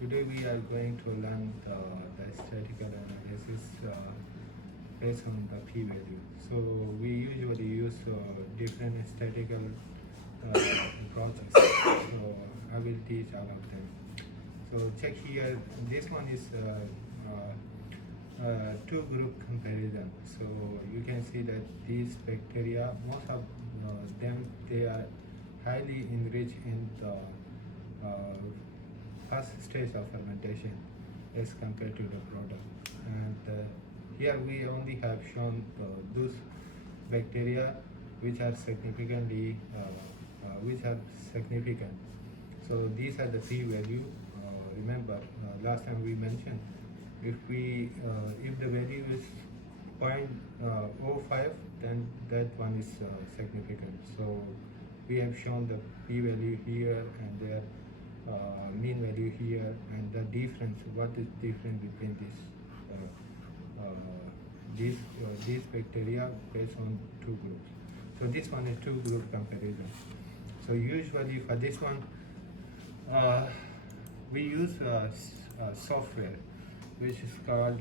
Today we are going to learn the statistical analysis based on the p-value. So we usually use different statistical approaches. So I will teach all of them. So check here. This one is two group comparison. So you can see that these bacteria, most of them, they are highly enriched in the first stage of fermentation as compared to the product. And here we only have shown those bacteria which are significantly which are significant. So these are the p-value. Remember, last time we mentioned if the value is 0.05, then that one is significant. So we have shown the p-value here and there, mean value here, and the difference. What is different between these bacteria based on two groups? So this one is two group comparison. So usually for this one, we use software which is called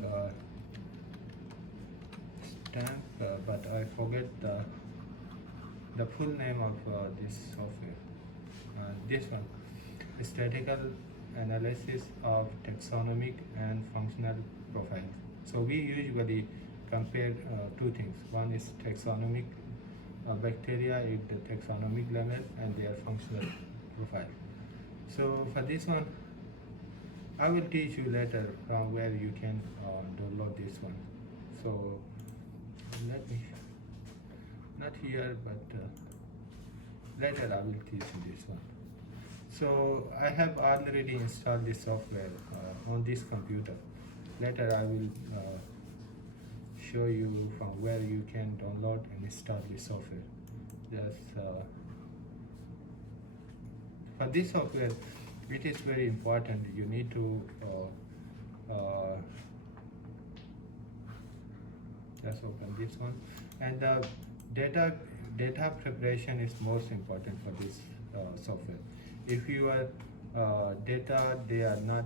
stamp, but I forget the full name of this software. This one, statistical analysis of taxonomic and functional profiles. So we usually compare two things. One is taxonomic bacteria at the taxonomic level and their functional profile. So for this one, I will teach you later from where you can download this one. So let me, not here, but later I will teach you this one. So I have already installed this software on this computer. Later I will show you from where you can download and install this software. Just for this software, it is very important. You need to just open this one, and the data preparation is most important for this software. If your data they are not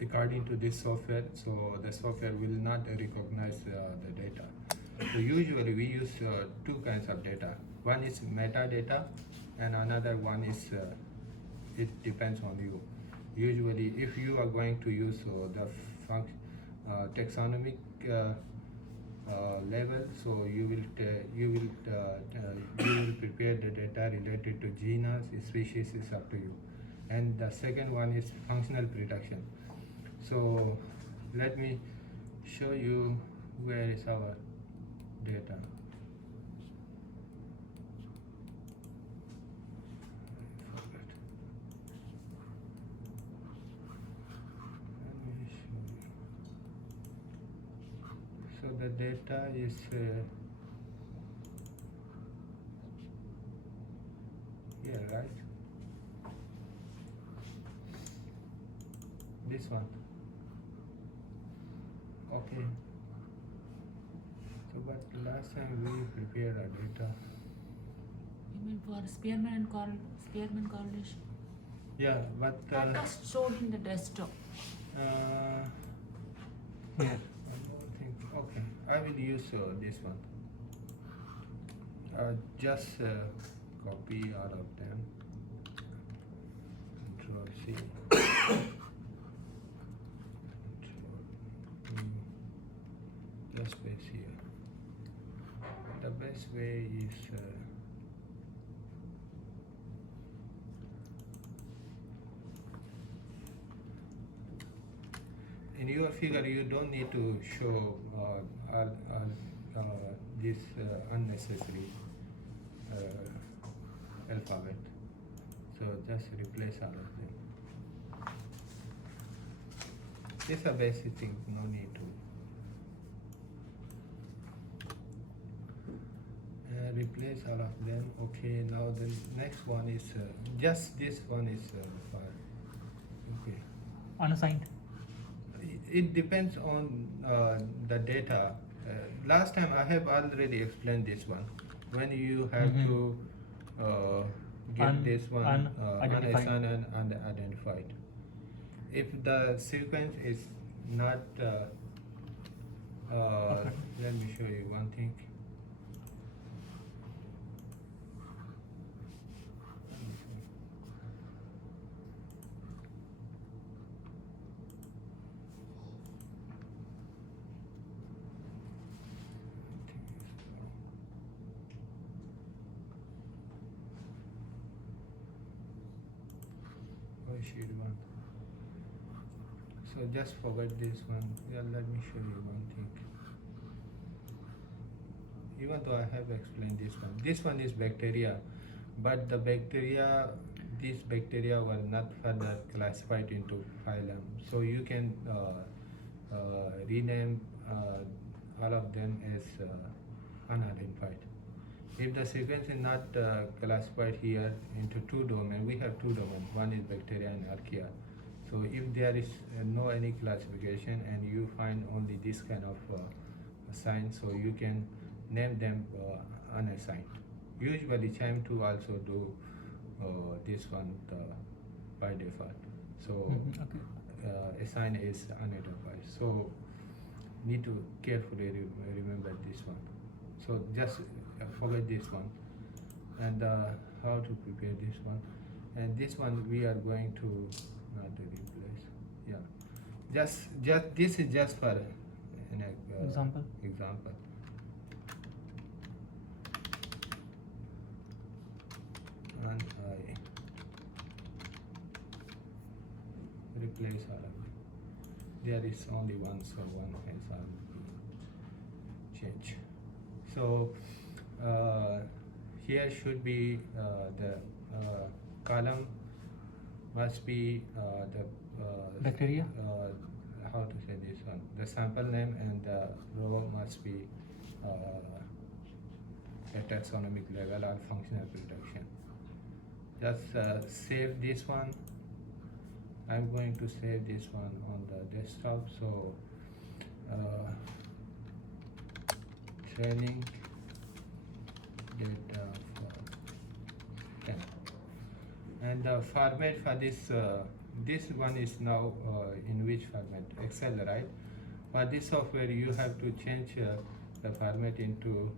according to this software, so the software will not recognize the data. So usually we use two kinds of data. One is metadata, and another one is it depends on you. Usually, if you are going to use the taxonomic level, so you will prepare the data related to genus, species, is up to you. And the second one is functional prediction. So let me show you where is our data. So the data is here, right? This one. Okay. So but last time we prepared our data. You mean for Spearman correlation? Yeah, but that was shown in the desktop. Here, I don't think. Okay, I will use this one. Just copy all of them. Control C. Control V. Just paste here. The best way is in your figure you don't need to show this unnecessary alphabet. So just replace all of them. These are basic things, no need to. Replace all of them. Okay, now the next one is just this one is fine. Okay. Unassigned. It depends on the data. Last time I have already explained this one. When you have to get this one unidentified. unassigned and unidentified. if the sequence is not Okay. let me show you one thing. Oh, sheet one. So just forget this one. Yeah, let me show you one thing. Even though I have explained this one is bacteria, but the bacteria, these bacteria were not further classified into phylum. So you can rename all of them as unidentified. If the sequence is not classified here into two domains, we have two domains. One is bacteria and archaea. So if there is no any classification and you find only this kind of sign, so you can name them unassigned. Usually CHIME2 also do this one by default. So Okay. assign is unidentified. So need to carefully remember this one. So just forget this one, and how to prepare this one, and this one we are going to not to replace. Yeah, just this is just for an Example. Example. And I replace all of them. There is only one, so one has already changed. So here should be the column must be the Bacteria? How to say this one? The sample name, and the row must be a taxonomic level or functional reduction. Just save this one. I'm going to save this one on the desktop. So training data for 10, and the format for this this one is now in which format? Excel, right? For this software you have to change the format into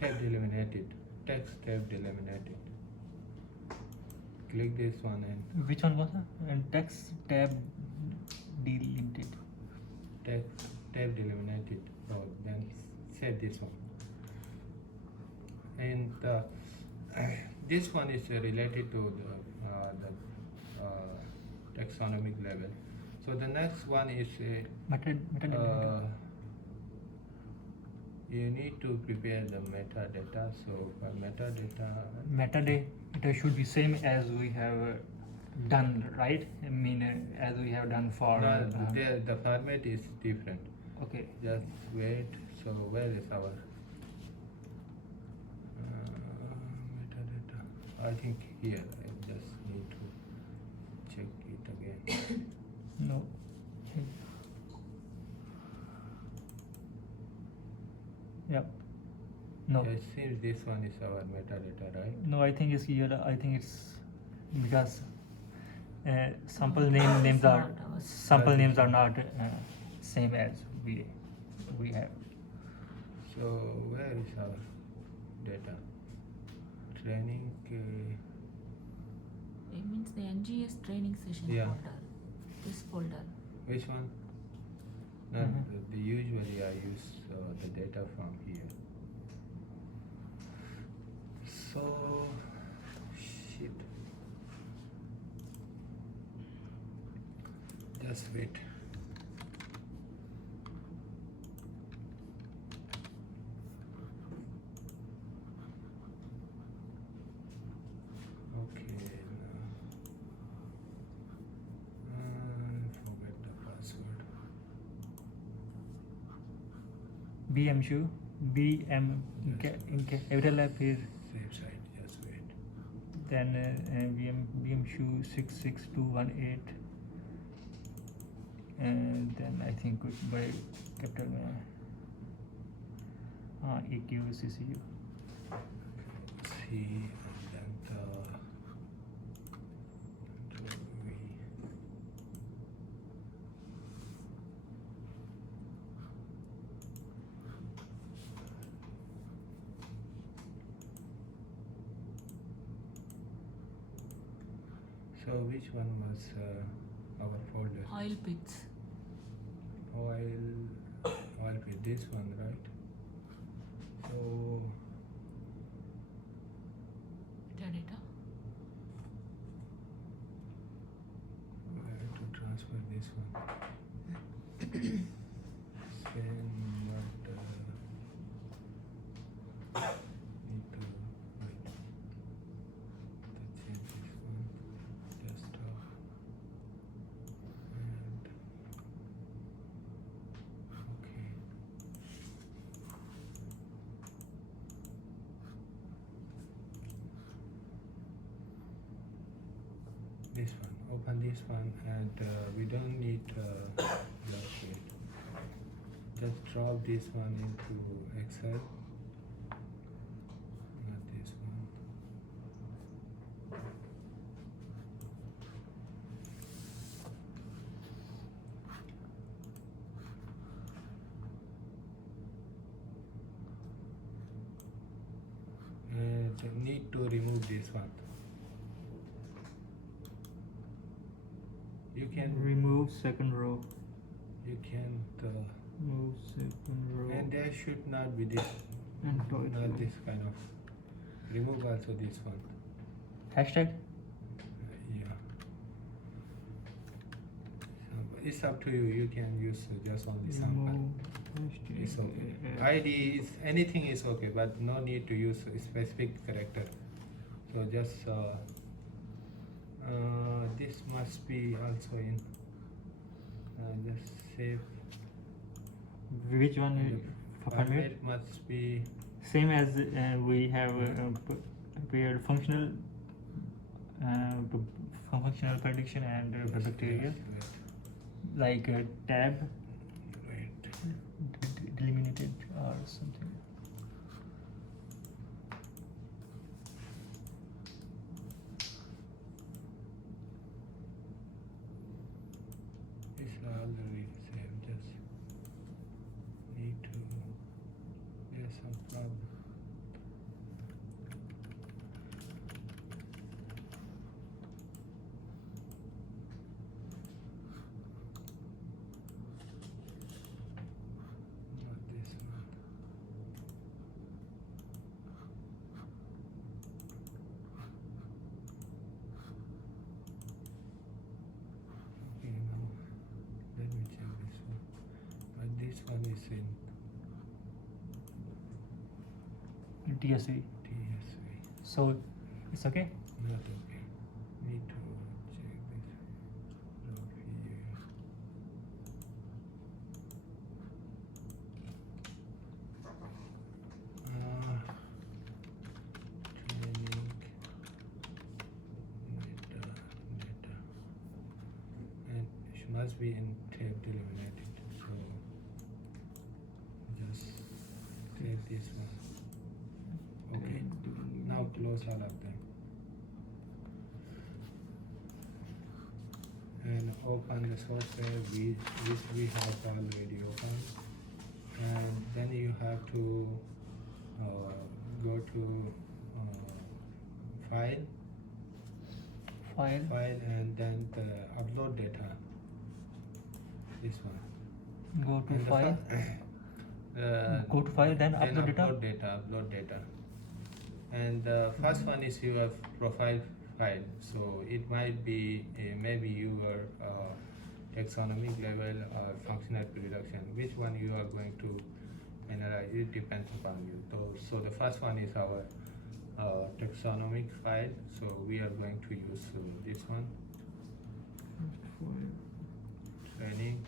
tab delimited, text tab delimited. Click this one and Which one was that? And text tab delimited. text tab delimited. So then save this one. And this one is related to the taxonomic level. So the next one is Metadata. you need to prepare the metadata. So for Metadata should be same as we have done, right? I mean, as we have done for. no, the format is different. Okay. Just wait. So where is our metadata? I think here. I just need to check it again. No. Yep. No. It seems this one is our metadata, right? No, I think it's here. I think it's because sample It's names are not ours. sample names are not same as we have. So where is our data? Training. It means the NGS training session Yeah. folder. This folder. Which one? No, usually I use the data from here. So shit. Just wait. Okay. Forget the password. BMSU, BM in capital F is Save site. Just wait. then BMSU 66218, and then I think by capital EQ CCU. See, and then the So which one was our folder? Oil pits. Oil pit, this one, right? So Metadata. I have to transfer this one. Same, but need to wait. To change this one. Desktop. And okay. This one. Open this one, and we don't need left it. Just drop this one into Excel. Not this one. And need to remove this one. You can Remove second row. you can Move second row. and there should not be this And toilet row. not this kind of remove also this one. Hashtag. Yeah. So it's up to you. You can use just only sample. Remove hashtag. It's okay. ID is anything is okay, but no need to use a specific character. So just this must be also in. Just save. Which one? The Format? format must be Same as we have prepared functional functional prediction and yes, bacteria, yes, like tab wait. delimited or something. It's already saved. Just need to. There's some problem. Not this one. Okay, now let me check this one. But this one is in TSV. TSV. So it's okay. Not okay. Need to check this. Log here. Training. Data. And it must be in tab delimited. So just save this one. Okay. Now close all of them. And open the software which we have already opened. And then you have to go to file, and then the upload data. This one. Go to And the file. Go to file, then upload data. Upload data. And the first one is your profile file. So it might be maybe your taxonomic level or functional reduction. Which one you are going to analyze? It depends upon you. So the first one is our taxonomic file. So we are going to use this one. Training.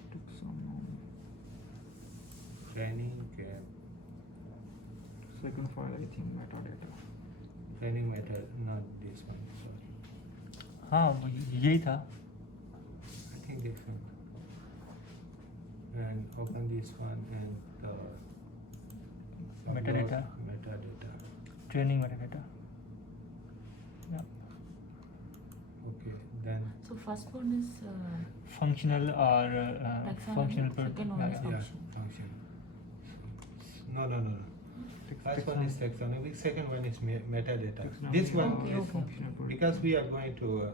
Second file, I think metadata. Training method, not this one. Sorry. हाँ वो यही था. I think this one. And open this one and Metadata. Metadata. Training metadata. Yeah. Okay, then So first one is Functional or taxonomy, functional second one is yeah, function. function. No. First one is taxonomic, second one is metadata. This one Okay, is okay. because we are going to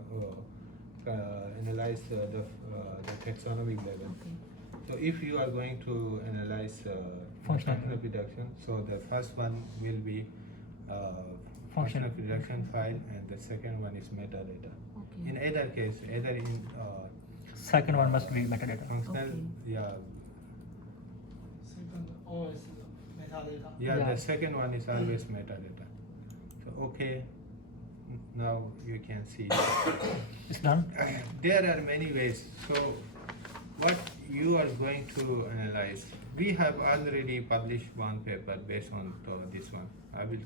analyze the taxonomic level. Okay. So if you are going to analyze Functional. function of reduction, so the first one will be function of reduction file, and the second one is metadata. Okay. In either case, either in Second one must be metadata. functional, Okay. yeah, Second always metadata. yeah, Yeah. the second one is always metadata. So okay, now you can see. It's done. There are many ways. So what you are going to analyze, we have already published one paper based on this one. I will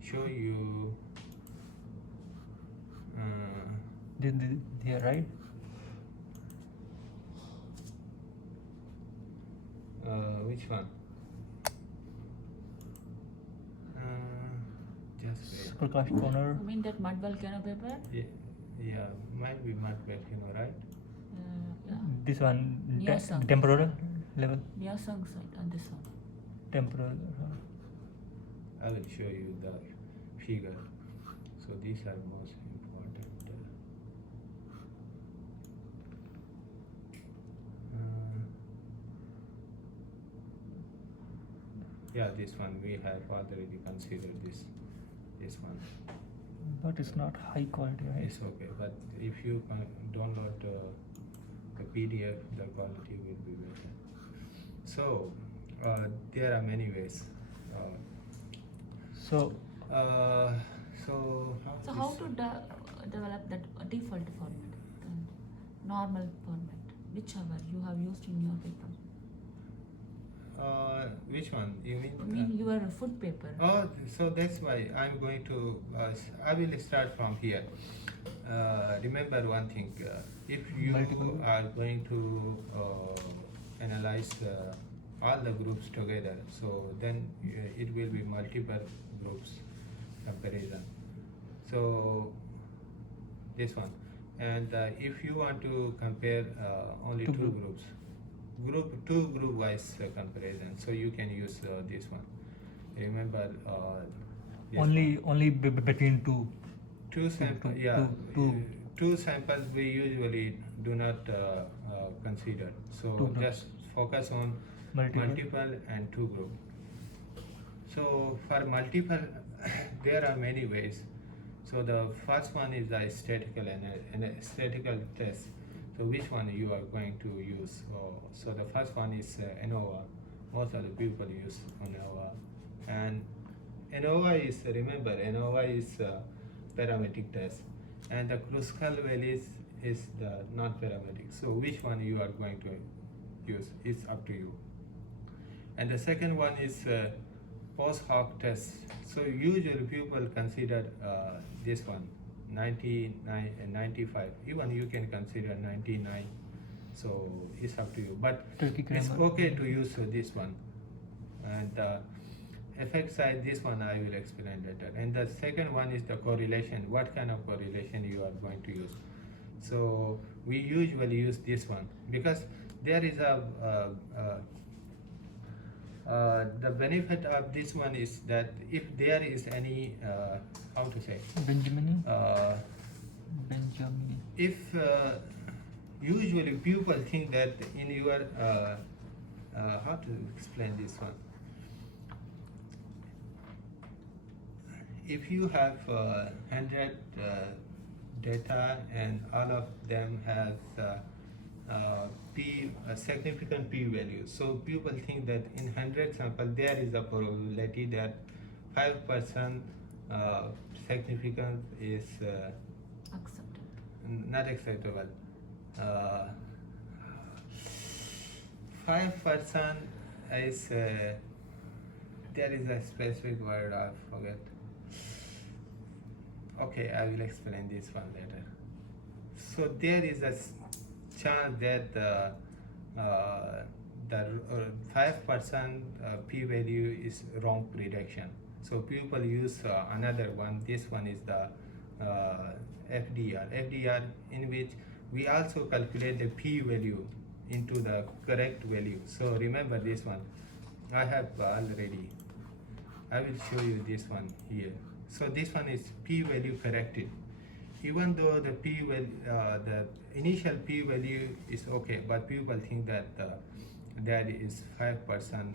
show you. Here, right? Which one? Just wait. Superclash corner. You mean that mud volcano paper? Yeah, might be mud volcano, right? Yeah. This one, Neosung. temporal level. Neosung side and this one. Temporal. I will show you the figure. So these are most important. Yeah, this one we have already considered this one. But it's not high quality, right? It's okay, but if you download the PDF, the quality will be better. So there are many ways. So So So how to develop that default format and normal format, whichever you have used in your paper? which one? You mean? I mean your food paper. Oh, so that's why I'm going to. I will start from here. Remember one thing. If you Multiple. are going to analyze all the groups together, so then it will be multiple groups comparison. So this one, and if you want to compare only Two two group. groups, group wise comparison, so you can use this one. Remember this one. only between Two samples, two- yeah. two- Two samples we usually do not consider. So Two groups. just focus on multiple and two group. So for multiple, there are many ways. So the first one is the statistical statistical test. So which one you are going to use? So the first one is ANOVA. Most of the people use ANOVA, and ANOVA is, remember, ANOVA is parametric test, and the Kruskal values is the non-parametric. So which one you are going to use? It's up to you. And the second one is post hoc test. So usually people consider this one 99 and 95. Even you can consider 99. So it's up to you. But Turkey it's grammar. okay to use this one. And effect side, this one I will explain later. And the second one is the correlation. What kind of correlation you are going to use? So we usually use this one because there is the benefit of this one is that if there is any how to say Benjamin. uh, Benjamin. if usually people think that in your how to explain this one, if you have 100 data and all of them has significant p value, so people think that in 100 sample there is a probability that 5% significance is Accepted. not acceptable. 5% is there is a specific word I forget. Okay, I will explain this one later. So there is a chance that the 5% p-value is wrong prediction. So people use another one. This one is the FDR, in which we also calculate the p-value into the correct value. So remember this one. I have already. I will show you this one here. So this one is p-value corrected. even though the p value, the initial p value is okay, but people think that there is 5%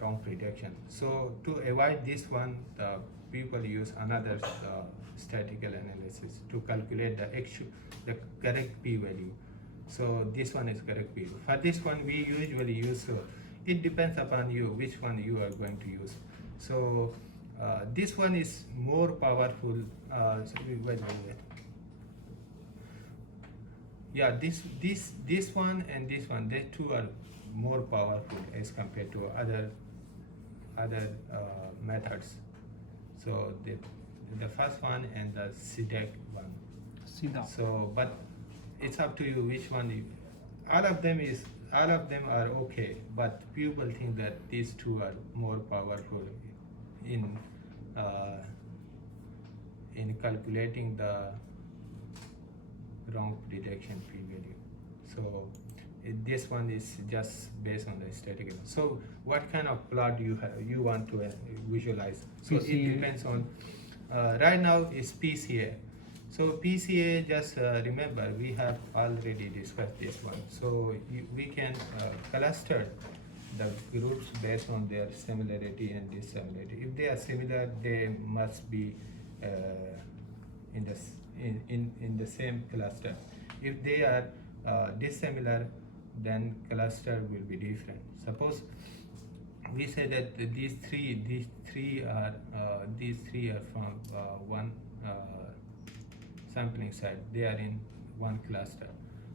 wrong prediction. So to avoid this one, people use another statistical analysis to calculate the correct p value. So this one is correct p value. For this one, we usually use. It depends upon you which one you are going to use. So this one is more powerful. Wait. Yeah, this one and this one, they two are more powerful as compared to other methods. So the first one and the SIDEC one. Sida. So, but it's up to you which one you. All of them are okay, but people think that these two are more powerful in calculating the wrong prediction p value. So this one is just based on the statistical. So what kind of plot you want to visualize? So PCA. it depends on. Right now is PCA. So PCA, just remember, we have already discussed this one. So we can cluster the groups based on their similarity and dissimilarity. If they are similar, they must be in the same cluster. If they are dissimilar, then cluster will be different. Suppose we say that these three are from one sampling site. They are in one cluster.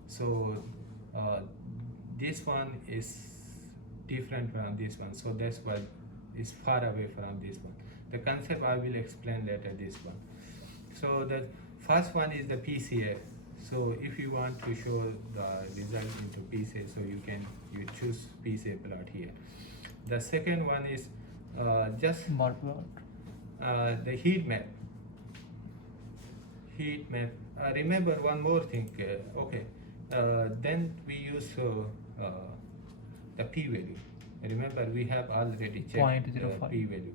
So this one is different from this one. So that's why it's far away from this one. The concept I will explain later. This one. So the first one is the PCA. So if you want to show the result into PCA, so you choose PCA plot here. The second one is just Bar plot. the heat map. Remember one more thing. Okay. Then we use the p value. Remember, we have already checked the 0.05. p value.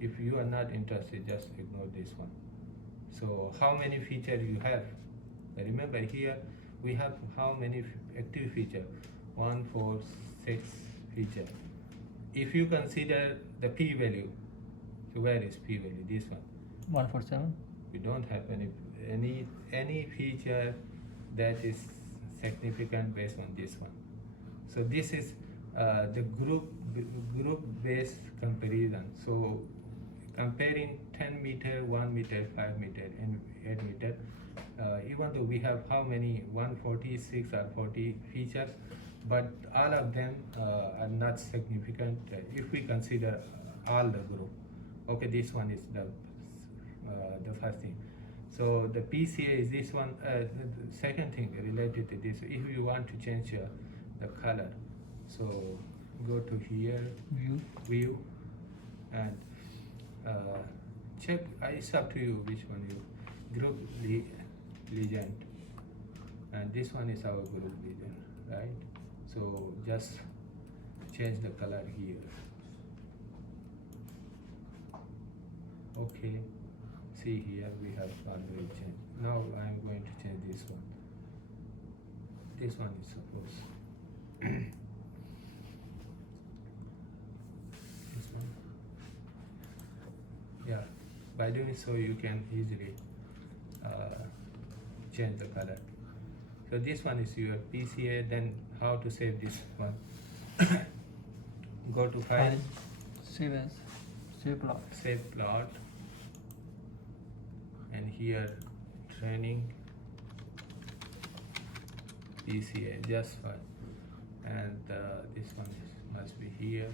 If you are not interested, just ignore this one. So how many features you have? Remember, here we have how many active feature? 1, 4, 6 feature. If you consider the p value, so where is p value? This one. 147. We don't have any feature that is significant based on this one. So this is the group based comparison. So comparing 10 meter, 1 meter, 5 meter, and 8 meter, even though we have how many 146 or 40 features, but all of them are not significant if we consider all the group. Okay, this one is the first thing. So the PCA is this one. The second thing related to this, if you want to change the color, so go to here, view, and check. It's up to you which one you group legend, and this one is our group legend, right? So just change the color here. Okay. See here we have already changed. Now I am going to change this one. This one is suppose. This one. Yeah. By doing so, you can easily change the color. So this one is your PCA. Then how to save this one? Go to file. Save as. Save plot. Save plot. And here training PCA just fine, and this one must be here,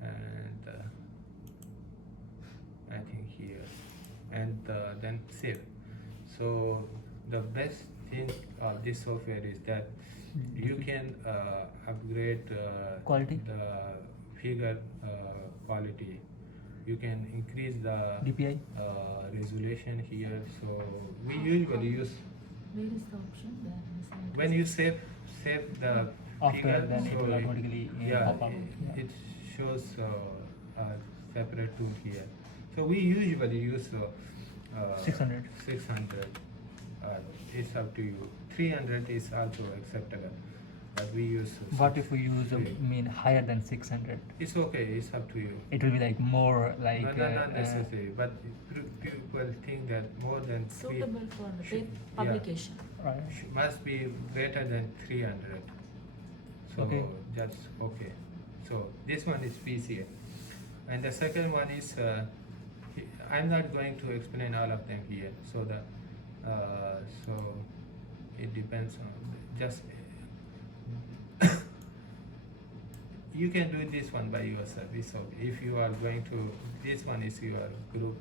and I think here, and then save. So the best thing of this software is that you can upgrade Quality? the figure quality. You can increase the DPI? resolution here. So we usually use Where is the option? There is no when you save the After figure. then it will automatically yeah, pop up. Yeah. it shows a separate tool here. So we usually use 600. 600. It's up to you. 300 is also acceptable, but we use. What if we use three. higher than 600? It's okay. It's up to you. It will be like more like. No, not necessary. But people think that more than three Suitable for the should- publication. Right. must be greater than 300. So Okay. that's okay. So this one is PCA, and the second one is I'm not going to explain all of them here. So so it depends on just you can do this one by yourself. It's okay. If you are going to, this one is your group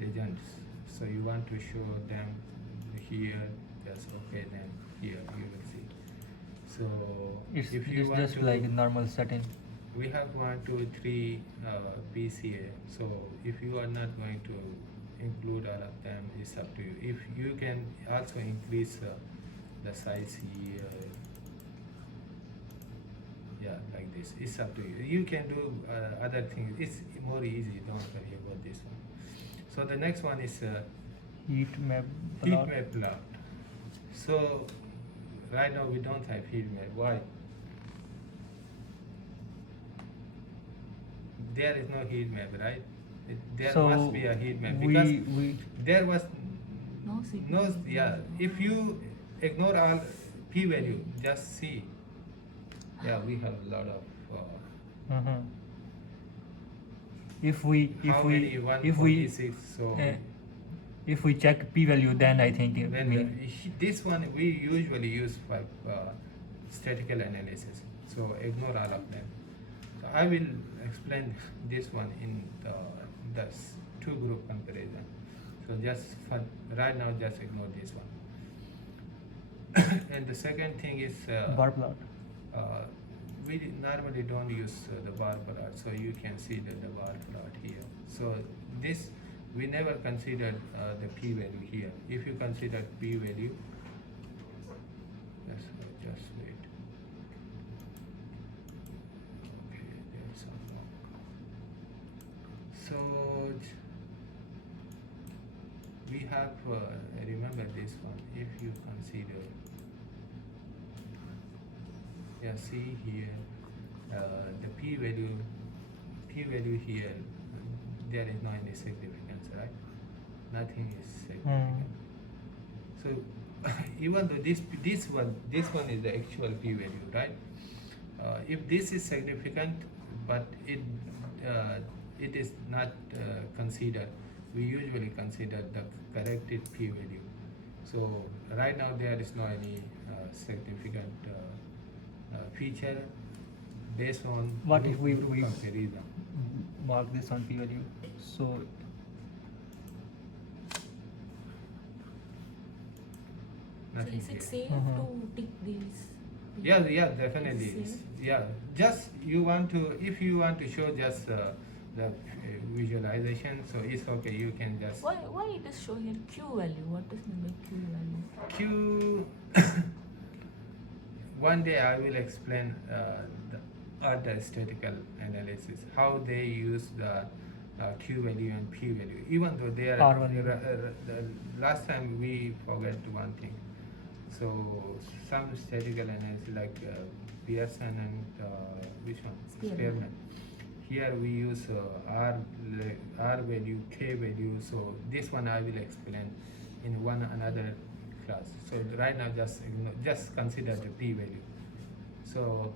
legends. So you want to show them here, just okay, then here you will see. So It's, if you it's want just to, like a normal setting. we have 1, 2, 3 PCA. So if you are not going to include all of them, it's up to you. If you can also increase the size here, yeah, like this. It's up to you. You can do other things. It's more easy. Don't worry about this one. So the next one is Heat map heat plot. map plot. So right now we don't have heat map. Why? There is no heat map, right? There So must be a heat map because we there was No signal. no. Yeah, if you ignore all p-value, just see. Yeah, we have a lot of. uh-huh. If we How many? 146. So. if we check p-value, then I think it Then mean this one we usually use for statistical analysis. So ignore all of them. So I will explain this one in the two group comparison. So just for right now, just ignore this one. And the second thing is bar plot. we normally don't use the bar plot, so you can see the bar plot here. So this we never considered the p-value here. If you consider p-value, just wait. Okay, there's some more. So we have remember this one. If you consider, yeah, see here the p-value here. There is no any significance, right? Nothing is significant. So even though this one is the actual p-value, right? If this is significant, but it is not considered, we usually consider the corrected p-value. So right now there is no any significant feature based on What if we comparison. mark this on p-value? So Nothing Is it here. safe Uh-huh. to tick these? Yeah, definitely. It's safe? Yeah, just you want to, if you want to show just the visualization, so it's okay. You can just Why it is showing here Q value? What is meant by Q value? Q. One day I will explain the other statistical analysis, how they use the Q value and P value. Even though they are R value. the last time we forgot one thing. So some statistical analysis like Pearson and which one? Spearman. Here we use R value, K value. So this one I will explain in another class. So right now just consider the P value. So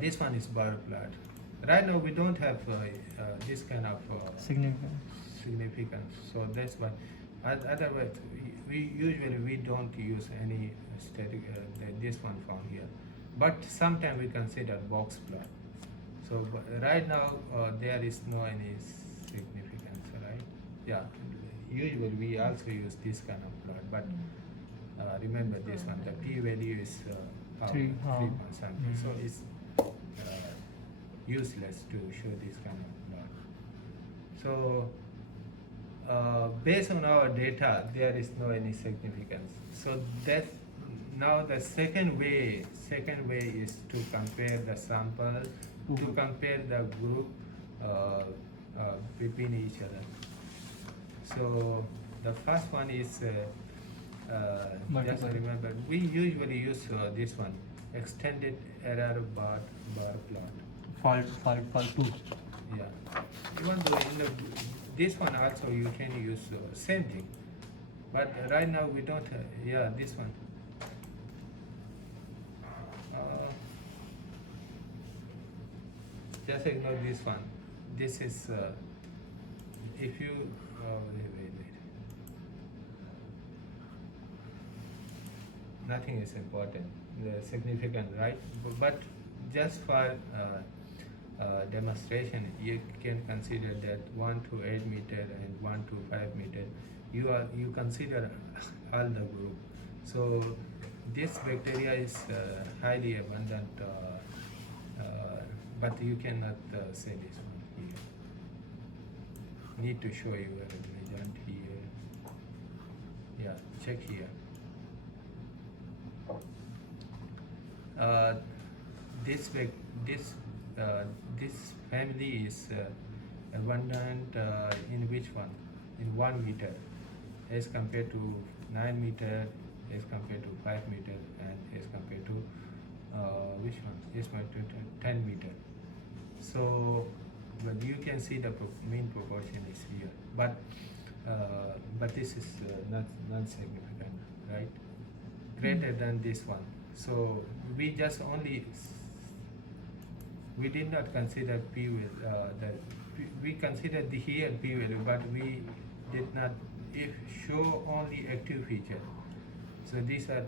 this one is bar plot. Right now we don't have this kind of significance. So that's why. Otherwise, we usually don't use any static this one from here. But sometimes we consider box plot. So right now there is no any significance, right? Yeah. Usually we also use this kind of plot, but remember this one. The p value is 3 point something. So it's useless to show this kind of plot. So based on our data, there is no any significance. So that now the second way is to compare the sample, to compare the group between each other. So the first one is just Multiple. remember we usually use this one, extended error bar plot. Fault 2. Yeah, even though in the, this one also you can use same thing, but right now we don't. Yeah, this one. Just ignore this one. This is if you wait. Nothing is important, significant, right? But just for demonstration, you can consider that 1 to 8 meter and 1 to 5 meter. You consider all the group. So this bacteria is highly abundant, but you cannot say this one here. Need to show you a legend here. Yeah, check here. This family is abundant in which one? In 1 meter, as compared to 9 meter, as compared to 5 meter, and as compared to which one? As compared to 10 meter. So, but you can see the mean proportion is here, but this is not significant, right? Greater than this one. So we just only we did not consider p value. We considered the here p value, but we did not show only active feature. So these are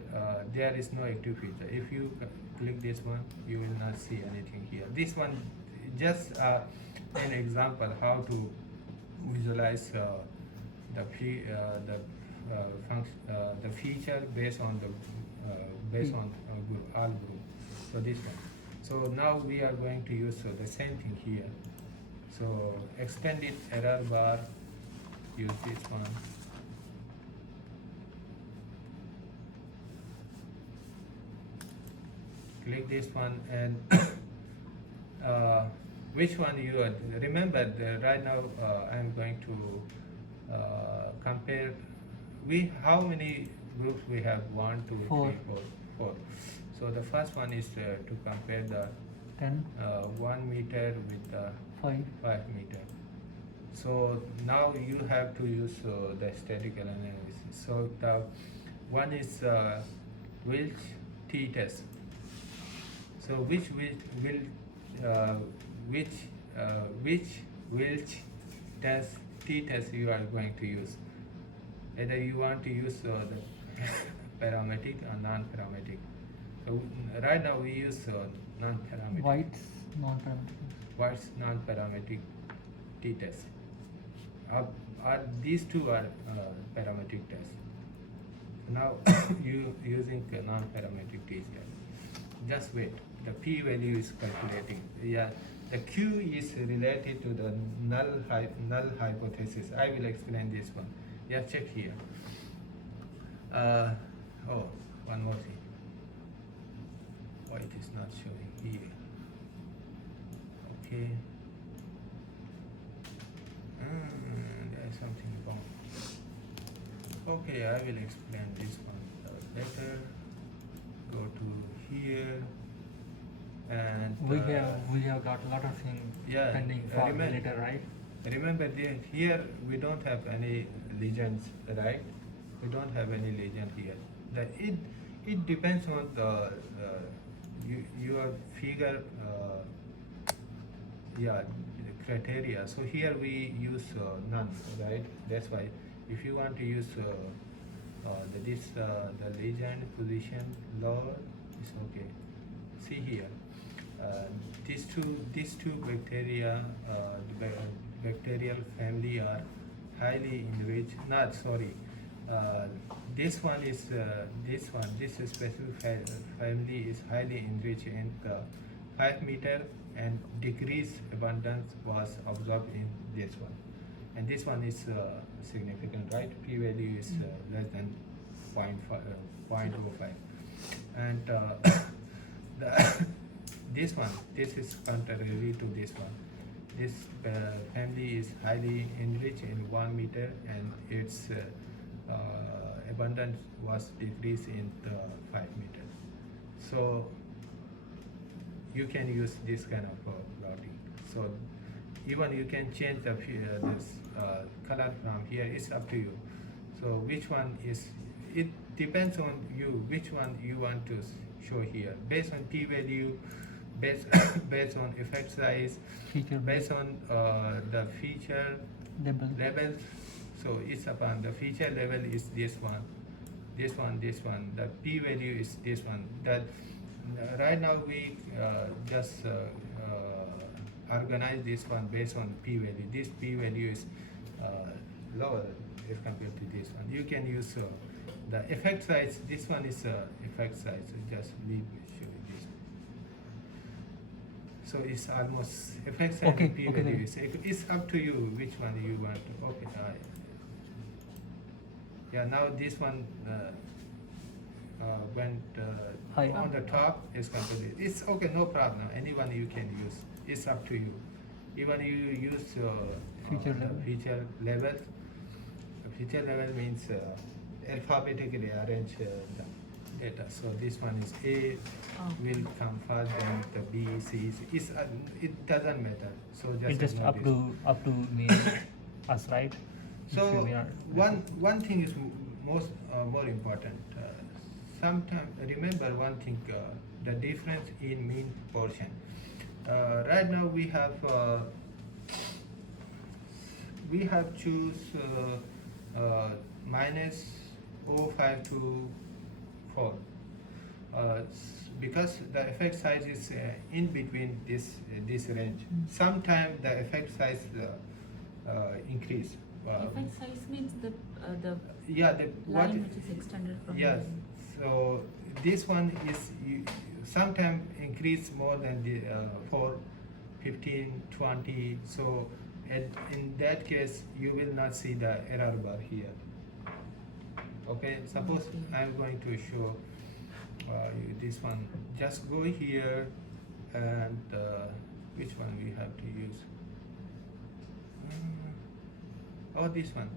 there is no active feature. If you click this one, you will not see anything here. This one just an example how to visualize the feature based on the all group. So this one. So now we are going to use the same thing here. So extended error bar, use this one. Click this one and which one you are, remember right now I am going to compare how many groups we have? 1, 2, 3, 4. 4. So the first one is to compare the 10. 1 meter with 5. 5 meter. So now you have to use the statistical analysis. So the one is Wilch t-test. So which Wilch test t-test you are going to use? Either you want to use the parametric or non-parametric. So right now we use non-parametric. White's non-parametric. What's non-parametric t-test? These two are parametric tests. Now you using non-parametric t-test. Just wait. The p-value is calculating. Yeah, the q is related to the null hypothesis. I will explain this one. Yeah, check here. Oh, one more thing. Why it is not showing here? Okay. There is something wrong. Okay, I will explain this one later. Go to here. And We have got a lot of things yeah, pending for later, right? Remember, here we don't have any legends, right? We don't have any legend here. It depends on the your figure, yeah, criteria. So here we use none, right? That's why if you want to use the legend position lower, it's okay. See here. These two bacteria, the bacterial family are highly enriched. Not sorry. This one is this specific family is highly enriched in 5 meter, and decreased abundance was observed in this one. And this one is significant, right? P value is less than 0.05. And this is contrary to this one. this family is highly enriched in 1 meter, and its abundance was decreased in the 5 meter. So you can use this kind of routing. So even you can change the this color from here. It's up to you. So which one is, it depends on you which one you want to show here, based on p-value, based based on effect size, Feature based on the feature level. So it's upon the feature level is this one, this one, this one. The p-value is this one. That right now we just organize this one based on p-value. This p-value is lower as compared to this one. You can use the effect size. This one is effect size. So just leave show this. So it's almost effect size Okay, and p-value. okay. It's up to you which one you want to. Okay. Yeah. Now this one went High. on the top is completely. It's okay. No problem. Anyone you can use. It's up to you. Even you use Feature the level. feature level. Feature level means alphabetically arrange the data. So this one is A will come first, then the B, C. It's, it doesn't matter. So just It just ignore up this. to me us, right? So If we are- one thing is more important. Sometimes remember one thing: the difference in mean portion. Right now we have choose minus 0.5 to 4 because the effect size is in between this range. Sometimes the effect size increase. Effect size means the Yeah, the what? line which is extended from Yes. So this one is sometimes increase more than the 4, 15, 20. So in that case, you will not see the error bar here. Okay. Suppose Okay. I'm going to show you this one. Just go here and which one we have to use? Oh, this one.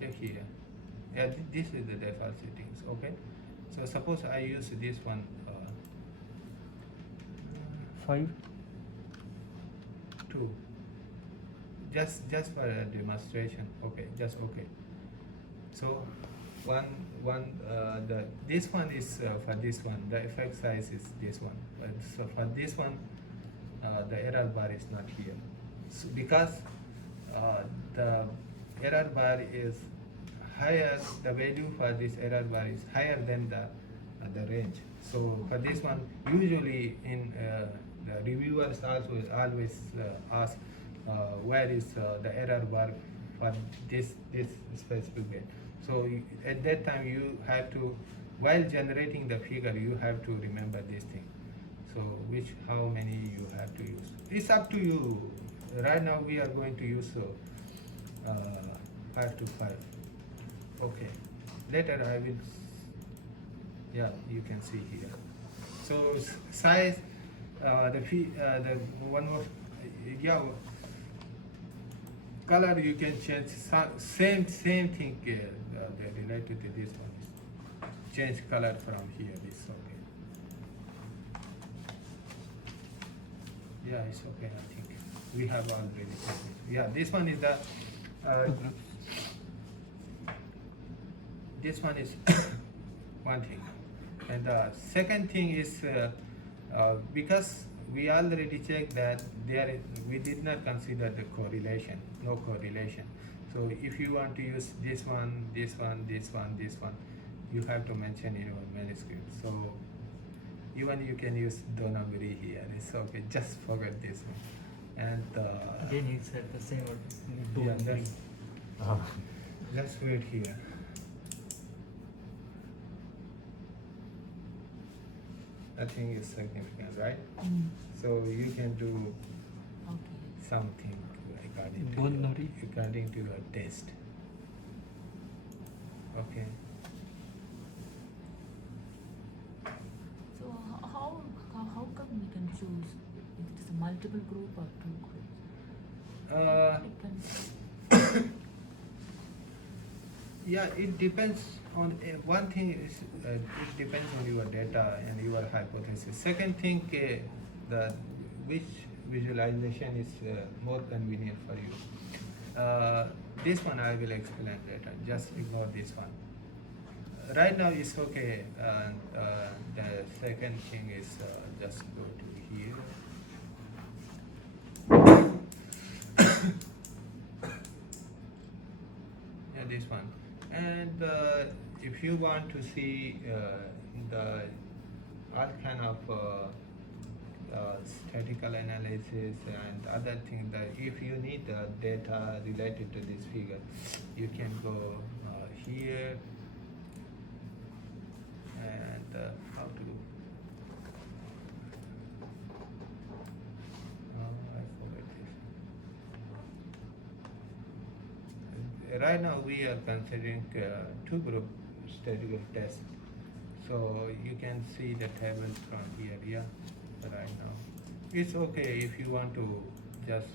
Check here. Yeah, this is the default settings. Okay. So suppose I use this one. 5. 2. Just for a demonstration. Okay. Just okay. So this one is for this one. The effect size is this one. So for this one, the error bar is not here. So because the error bar is higher, the value for this error bar is higher than the range. So for this one, usually in the reviewers also always ask where is the error bar for this specific bit. So at that time you have to, while generating the figure, you have to remember this thing. So how many you have to use. It's up to you. Right now we are going to use 5 to 5. Okay. Later I will. Yeah, you can see here. So size, the one more. Yeah. Color you can change. Same thing. Related to this one is change color from here. It's okay. Yeah, it's okay. I think we have already checked it. Yeah, this one is the. This one is one thing, and the second thing is because we already checked that we did not consider the correlation, no correlation. So if you want to use this one, this one, this one, this one, you have to mention in your manuscript. So even you can use Donaguri here. It's okay. Just forget this one. And Again, he said the same word. yeah, let's wait here. Nothing is significant, right? So you can do Okay. something Donaguri. according to your taste. Okay. So how come we can choose if it is a multiple group or two groups? Uh, Depends. Yeah, it depends on one thing is it depends on your data and your hypothesis. Second thing, the which visualization is more convenient for you. This one I will explain later. Just ignore this one. Right now it's okay. And the second thing is just go to here. Yeah, this one. And if you want to see the all kind of statistical analysis and other things, that if you need data related to this figure, you can go here and how to I forgot this. Right now we are considering two group statistical tests, so you can see the tables from here. Yeah, right now it's okay if you want to just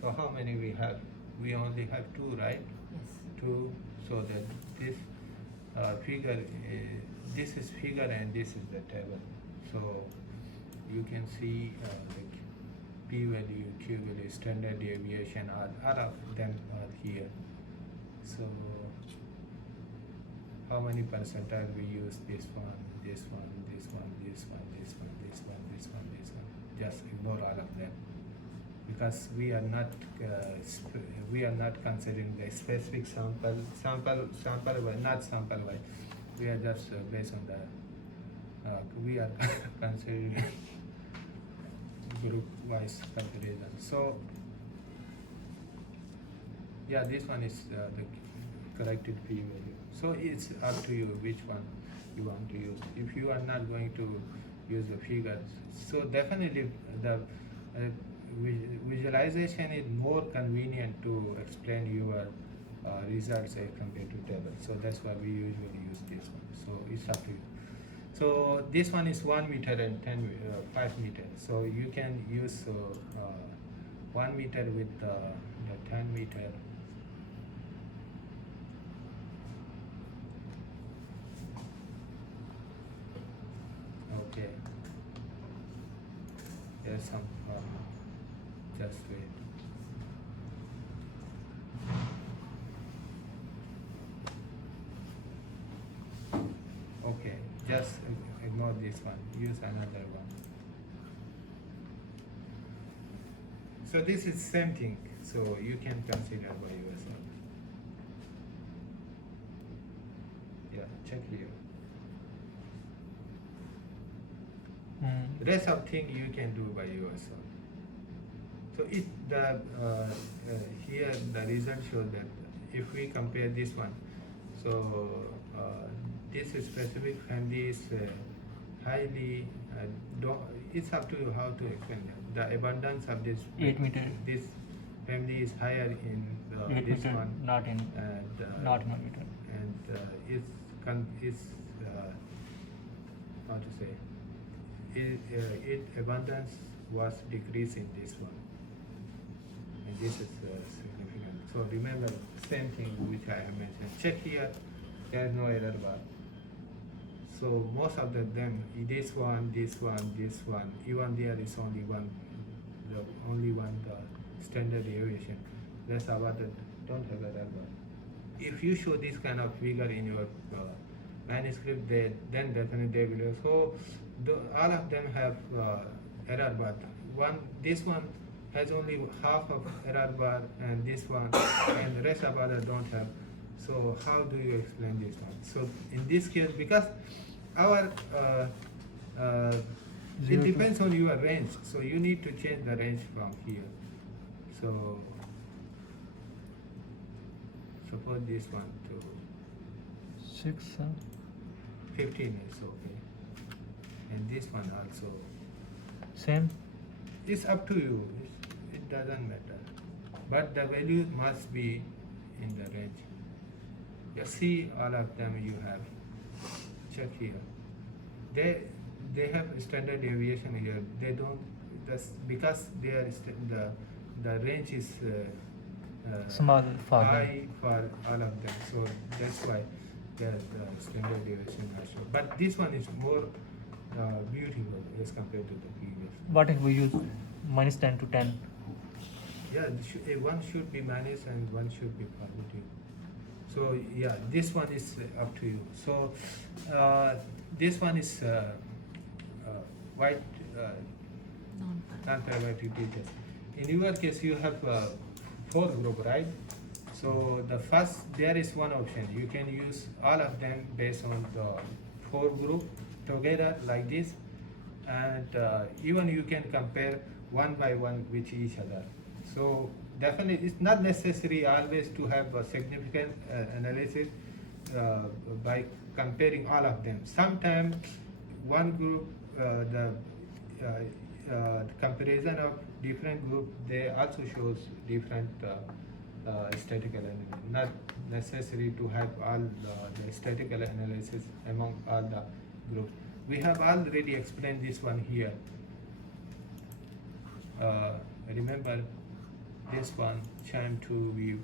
so how many we have? We only have two, right? Yes. Two, so that this figure this is figure and this is the table, so you can see like p value, q value, standard deviation, all of them are here. So how many percentile we use this one, this one, this one, this one, this one, this one, this one, this one. Just ignore all of them because we are not considering the specific sample not sample wise. We are just based on the we are considering group wise comparison. So yeah, this one is the corrected p value. So it's up to you which one you want to use. If you are not going to use the figures, so definitely the visualization is more convenient to explain your results compared to table. So that's why we usually use this one. So it's up to you. So this one is 1 meter and 5 meter. So you can use 1 meter with the 10 meter. Okay. There's some problem. Just wait. Okay, just ignore this one. Use another one. So this is same thing. So you can consider by yourself. Yeah, check here. Rest of thing you can do by yourself. So here the result shows that if we compare this one, so this specific family is highly it's up to you how to explain that. The abundance of this 8 meter. This family is higher in 8 this meter, one, not in and not in a meter. and it's how to say it abundance was decreased in this one, and this is significant. So remember same thing which I have mentioned. Check here, there is no error bar. So most of them, this one, this one, this one, even there is only one, the standard deviation. Rest about that don't have error bar. If you show this kind of figure in your manuscript, then definitely they will. So all of them have error bar. This one has only half of error bar, and this one, and the rest of other don't have. So how do you explain this one? So in this case, because our it depends on your range, so you need to change the range from here. So suppose this one to 6 15 is okay, and this one also. same. It's up to you. It doesn't matter, but the value must be in the range. You see all of them you have. Check here. They have standard deviation here. They don't. That's because they are the range is Small for them. high for all of them. So that's why the standard deviation has shown. But this one is more beautiful as compared to the previous. What if we use minus 10 to 10? Yeah, one should be minus and one should be positive. So yeah, this one is up to you. So this one is white non-parametric teachers. In your case, you have 4 group, right? So the first, there is one option. You can use all of them based on the 4 group together like this, and even you can compare one by one with each other. So definitely, it's not necessary always to have a significant analysis by comparing all of them. Sometimes one group, the comparison of different group, they also shows different statistical analysis. Not necessary to have all the statistical analysis among all the groups. We have already explained this one here. Remember this one, chain to view.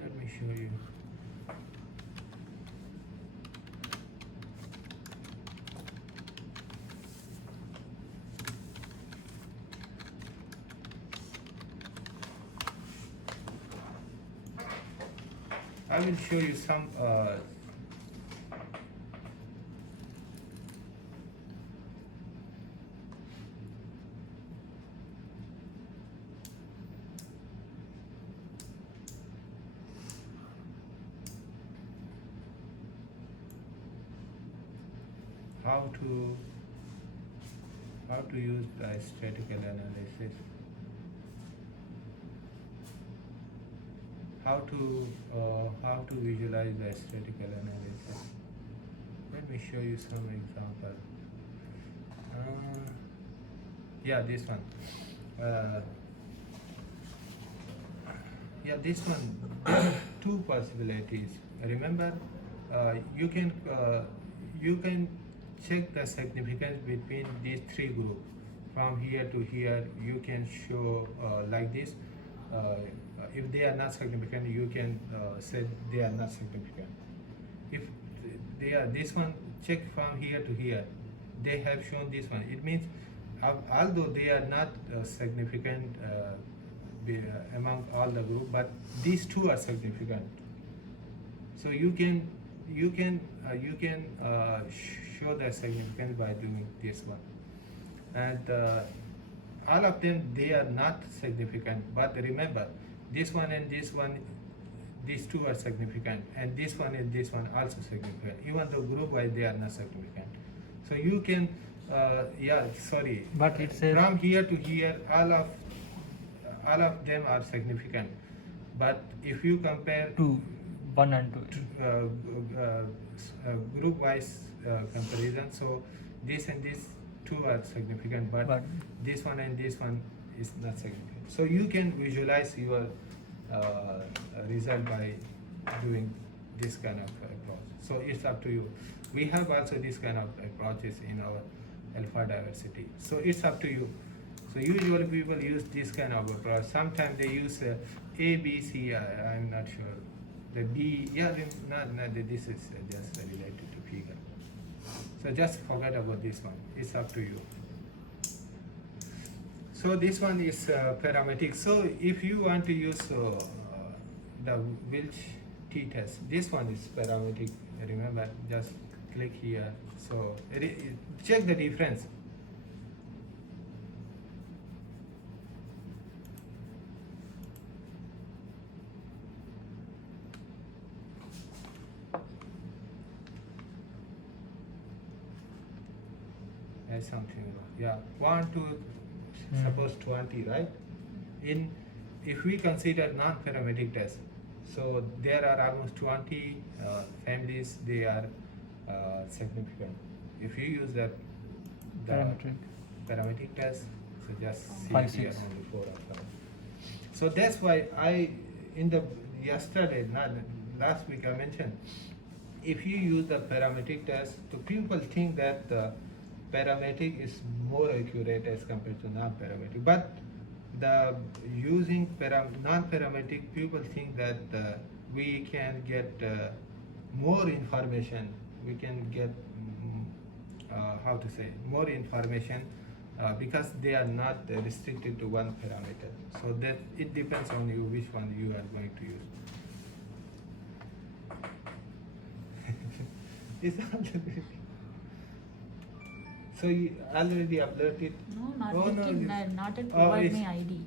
Let me show you. I will show you some how to use the statistical analysis, how to visualize the statistical analysis. Let me show you some example. Yeah, this one. Yeah, this one. There are 2 possibilities. Remember, you can check the significance between these 3 groups. From here to here, you can show like this. If they are not significant, you can say they are not significant. If they are this one, check from here to here. They have shown this one. It means although they are not significant among all the group, but these 2 are significant. So you can show the significance by doing this one. And all of them, they are not significant, but remember, this one and this one, these 2 are significant, and this one and this one also significant, even though group wise they are not significant. So you can But it says from here to here, all of them are significant, but if you compare 2, 1 and 2. group wise comparison, so this and this 2 are significant, but this one and this one is not significant. So you can visualize your result by doing this kind of approach. So it's up to you. We have also this kind of approaches in our alpha diversity. So it's up to you. So usually people use this kind of approach. Sometimes they use A, B, C. I'm not sure. The D, this is just related to figure. So just forget about this one. It's up to you. So this one is parametric. So if you want to use the Welch t-test, this one is parametric. Remember, just click here. So check the difference. Something, yeah, 1 to suppose 20, right? If we consider non-parametric test, so there are almost 20 families, they are significant. If you use the parametric test, so just see 5, here 6. only 4 of them. So that's why last week I mentioned if you use the parametric test, the people think that the parametric is more accurate as compared to non-parametric. But the using non-parametric, people think that we can get more information. We can get how to say more information because they are not restricted to one parameter. So that it depends on you which one you are going to use. It's already. So you already uploaded it? No, not Oh, yet. no, you- Not yet. oh, Provide it's- me ID.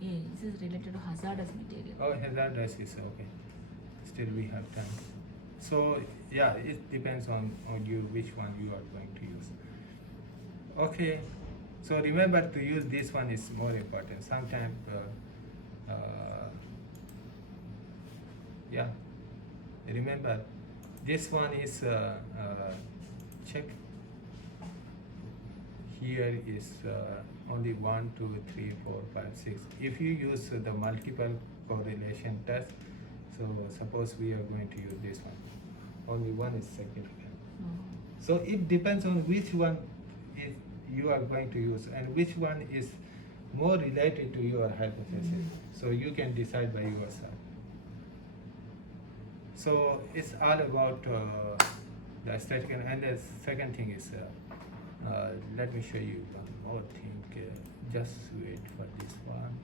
Yeah, this is related to hazardous material. Oh, hazardous is okay. Still we have time. So yeah, it depends on you which one you are going to use. Okay, so remember to use this one is more important. Sometimes, yeah, remember this one is check. Here is only 1, 2, 3, 4, 5, 6. If you use the multiple correlation test, so suppose we are going to use this one, only one is significant. Oh. So it depends on which one is you are going to use and which one is more related to your hypothesis. So you can decide by yourself. So it's all about the statistical, and the second thing is, let me show you one more thing. Just wait for this one.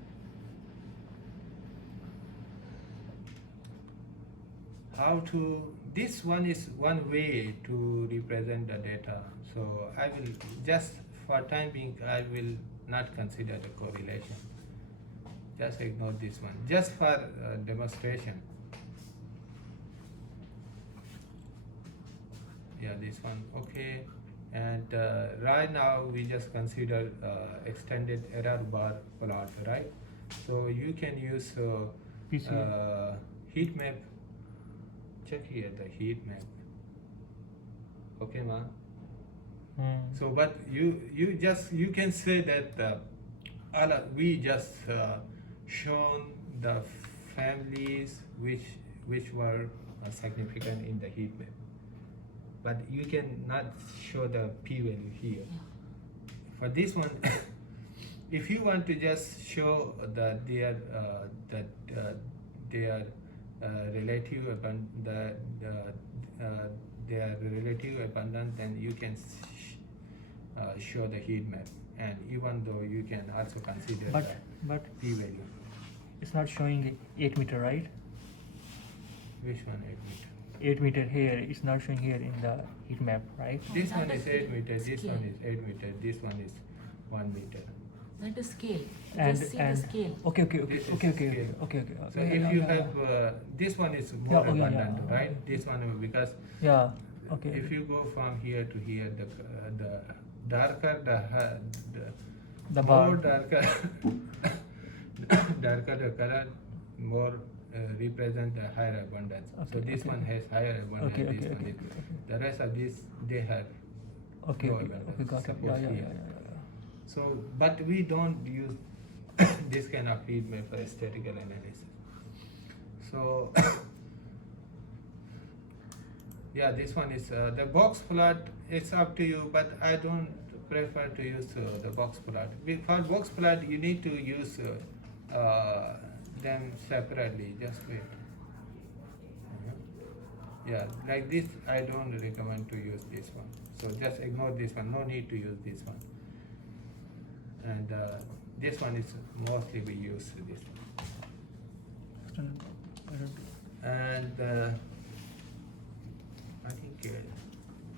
How to, this one is one way to represent the data. So I will just, for time being, I will not consider the correlation. Just ignore this one, just for demonstration. Yeah, this one, okay. And right now we just consider extended error bar plot, right? So you can use heat map. Check here the heat map. Okay, ma. So, but you can say that we just shown the families which were significant in the heat map. But you can not show the p-value here. For this one, if you want to just show that their relative their relative abundance, then you can show the heat map, and even though you can also consider But the p-value. it's not showing 8 meter, right? Which one 8 meter? 8 meter here, it's not showing here in the heat map, right? Oh, This that one is is 8 meter, this scale. one is 8 meter, this one is 1 meter. That is scale. And Just see the scale. okay. This is Okay. scale. So Yeah, if you yeah, have this one is Yeah, more oh, yeah, abundant, yeah. right? This one, because yeah, okay. if you go from here to here, the darker The more bar. darker darker the color, more represent the higher abundance. So Okay, this okay. one has higher abundance. Okay, This okay, one okay, is. okay. The rest of this they have. Okay, no okay, abundance, got it. suppose Yeah. here. So, but we don't use this kind of feedback for statistical analysis. So, yeah, this one is the box plot. It's up to you, but I don't prefer to use the box plot. For box plot, you need to use them separately. Just wait. Yeah, like this, I don't recommend to use this one. So just ignore this one. No need to use this one. And this one is mostly we use this one. And I think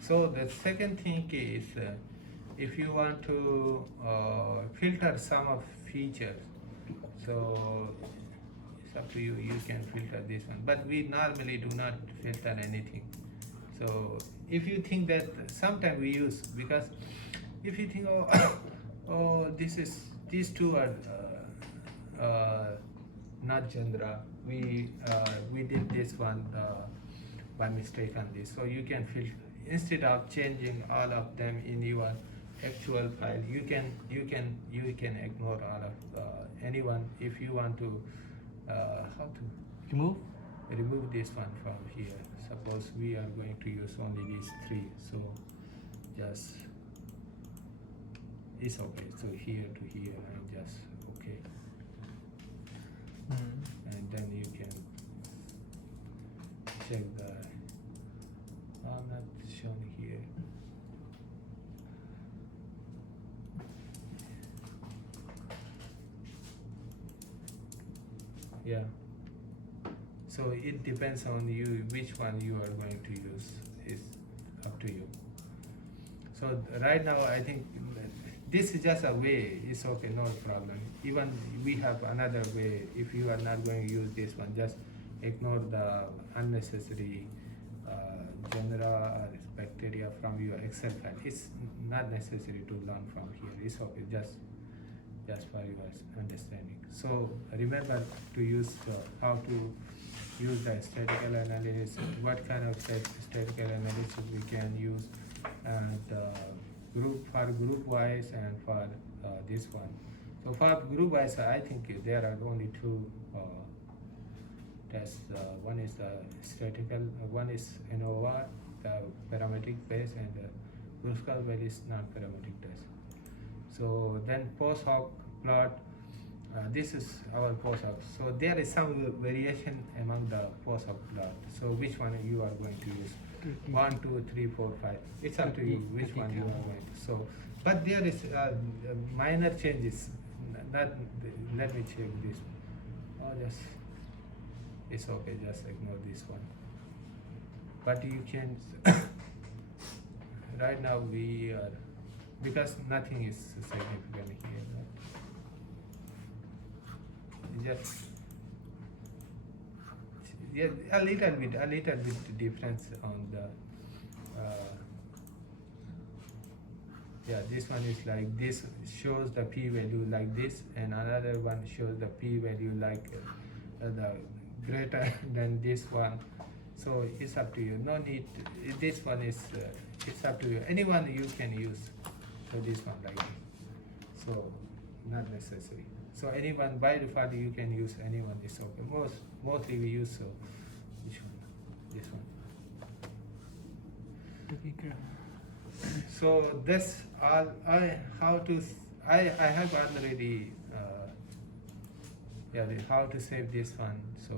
so. The second thing is if you want to filter some of features, so it's up to you. You can filter this one, but we normally do not filter anything. So if you think that sometimes we use, because if you think oh these two are not Chandra, we did this one by mistake on this, so you can filter instead of changing all of them in your actual file. You can ignore all of anyone if you want to how to Remove? remove this one from here. Suppose we are going to use only these three, so just it's okay. So here to here and just okay, and then you can check the. I'm not shown here. Yeah. So it depends on you which one you are going to use. It's up to you. So right now I think this is just a way. It's okay, no problem. Even we have another way. If you are not going to use this one, just ignore the unnecessary genera or bacteria from your Excel file. It's not necessary to learn from here. It's okay, just for your understanding. So remember to use how to use the statistical analysis, what kind of statistical analysis we can use, and group wise and for this one. So for group wise, I think there are only two tests. One is the statistical, one is ANOVA, the parametric base, and the Bruscal-Well is non-parametric test. So then post hoc plot, this is our post hoc. So there is some variation among the post hoc plot. So which one you are going to use? 1, 2, 3, 4, 5. It's up to you which one you are going to. So, but there is minor changes. Not, let me check this one. Oh, just it's okay. Just ignore this one. But you can. Right now we are, because nothing is significant here. Right? Just yeah, a little bit difference on the yeah, this one is like this, shows the p-value like this, and another one shows the p-value like the greater than this one. So it's up to you. No need, this one is it's up to you. Anyone you can use. So this one like this. So not necessary. So anyone by default you can use anyone. Is okay. Mostly we use which one? This one. So that's all. I have already yeah, how to save this one. So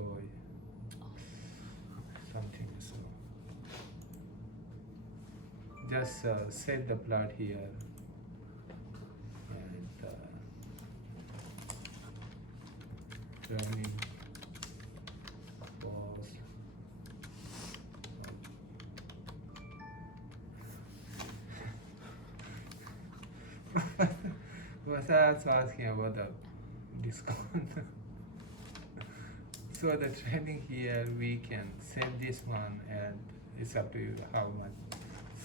something so just save the plot here. Running pause. Was also asking about the discount. So the training here we can save this one, and it's up to you how much.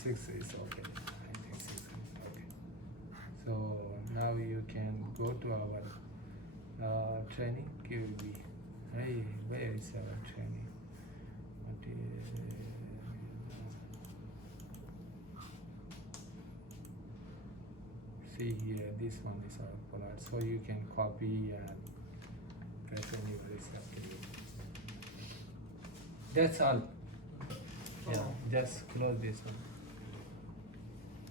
6 is okay. I think 6 is okay. So now you can go to our training QB. Hey, where is our training? What is, see here, this one is our plot. So you can copy and press anywhere, it's up to you. That's all. Yeah, just close this one.